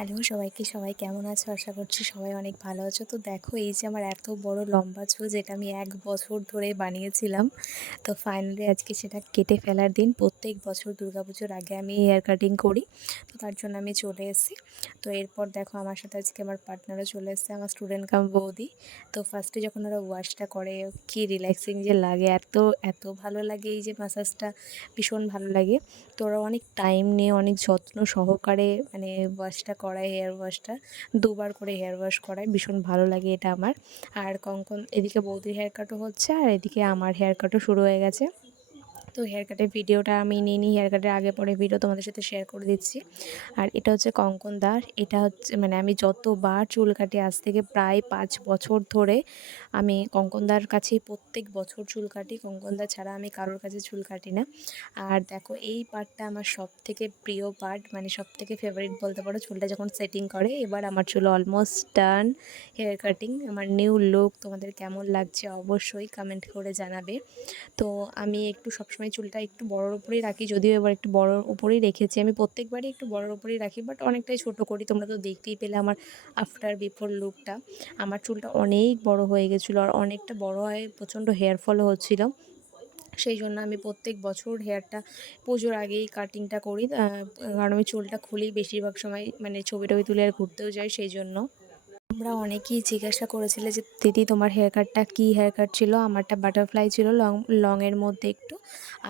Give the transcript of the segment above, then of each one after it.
Hello সবাইকে, সবাই কেমন আছো? আশা করছি সবাই অনেক ভালো আছো। তো দেখো এই যে আমার এত বড় লম্বা চুল যেটা আমি ১ বছর ধরে বানিয়েছিলাম। তো ফাইনালি আজকে সেটা কেটে ফেলার দিন। প্রত্যেক বছর দুর্গাপুজোর আগে আমি হেয়ার কাটিং করি। তো তার জন্য আমি চলে এসেছি। তো এরপর দেখো আমার সাথে আজকে আমার পার্টনারও চলে এসেছে, আমার স্টুডেন্ট কাম বৌদি। তো ফার্স্টে যখন ওরা ওয়াশটা করে কি রিল্যাক্সিং যে লাগে, এত ভালো লাগে, এই যে ম্যাসাজটা ভীষণ ভালো লাগে। তো ওরা অনেক টাইম নিয়ে অনেক যত্ন সহকারে মানে ওয়াশটা করায়, হেয়ার ওয়াশটা ২ বার করে হেয়ার ওয়াশ করায়। ভীষণ ভালো লাগে এটা আমার। আর কঙ্কন এদিকে বৌদির হেয়ার কাটও হচ্ছে, আর এদিকে আমার হেয়ার কাটও শুরু হয়ে গেছে। তো হেয়ার কাটের ভিডিওটা আমি নিয়ে নিই, হেয়ার কাটের আগে পরে ভিডিও তোমাদের সাথে শেয়ার করে দিচ্ছি। আর এটা হচ্ছে কঙ্কন দার। এটা হচ্ছে মানে আমি যতবার চুল কাটি, আজ থেকে প্রায় ৫ বছর ধরে আমি কঙ্কন দার কাছেই প্রত্যেক বছর চুল কাটি। কঙ্কন দা ছাড়া আমি কারোর কাছে চুল কাটি না। আর দেখো এই পার্টটা আমার সবথেকে প্রিয় পার্ট, মানে সবথেকে ফেভারিট বলতে পারো, চুলটা যখন সেটিং করে। এবার আমার চুল অলমোস্ট ডান হেয়ার কাটিং। আমার নিউ লুক তোমাদের কেমন লাগছে অবশ্যই কমেন্ট করে জানাবে। তো আমি একটু সবসময় চুলটা একটু বড়োর উপরেই রাখি, যদিও এবার একটু বড়োর উপরেই রেখেছি। আমি প্রত্যেকবারই একটু বড়োর উপরেই রাখি, বাট অনেকটাই ছোটো করি। তোমরা তো দেখতেই পেলে আমার আফটার বিফোর লুকটা। আমার চুলটা অনেক বড়ো হয়ে গেছিলো, আর অনেকটা বড়ো হয়ে প্রচণ্ড হেয়ার ফলও হচ্ছিলো। সেই জন্য আমি প্রত্যেক বছর হেয়ারটা পুজোর আগেই কাটিংটা করি। কারণ আমি চুলটা খুলি বেশিরভাগ সময়, মানে ছবি টবি তুলে আর ঘুরতেও যাই, সেই জন্য। তোমরা অনেকেই জিজ্ঞাসা করেছিলে যে দিদি তোমার হেয়ার কাটটা কী হেয়ার কাট ছিল। আমারটা বাটারফ্লাই ছিল, লংয়ের মধ্যে একটু।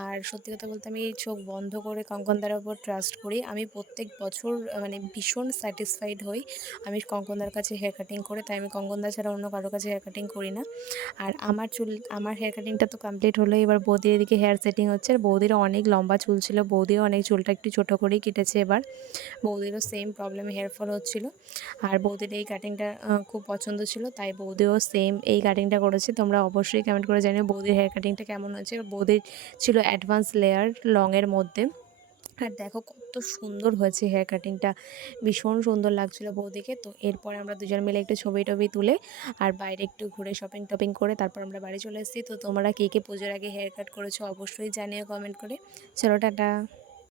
আর সত্যি কথা বলতে আমি চোখ বন্ধ করে কঙ্কনদার ওপর ট্রাস্ট করি। আমি প্রত্যেক বছর মানে ভীষণ স্যাটিসফাইড হই আমি কঙ্কনদার কাছে হেয়ার কাটিং করে। তাই আমি কঙ্কনদা ছাড়া অন্য কারোর কাছে হেয়ার কাটিং করি না। আর আমার হেয়ার কাটিংটা তো কমপ্লিট হলো। এবার বৌদির এদিকে হেয়ার সেটিং হচ্ছে। আর বৌদিরও অনেক লম্বা চুল ছিল, বৌদিও অনেক চুলটা একটু ছোটো করেই কেটেছে এবার। বৌদিরও সেম প্রবলেম, হেয়ার ফল হচ্ছিলো। আর বৌদির এই কাটিংটা খুব পছন্দ ছিল, তাই বৌদিও সেম এই কাটিংটা করেছে। তোমরা অবশ্যই কমেন্ট করে জানিও বৌদির হেয়ার কাটিংটা কেমন হয়েছে। বৌদির ছিল অ্যাডভান্স লেয়ার লংয়ের মধ্যে। আর দেখো কত সুন্দর হয়েছে হেয়ার কাটিংটা, ভীষণ সুন্দর লাগছিলো বৌদিকে। তো এরপরে আমরা দুজন মিলে একটু ছবি টবি তুলে আর বাইরে একটু ঘুরে শপিং টপিং করে তারপর আমরা বাড়ি চলে এসেছি। তো তোমরা কে কে পুজোর আগে হেয়ার কাট করেছো অবশ্যই জানিও কমেন্ট করে। চলো টাটা।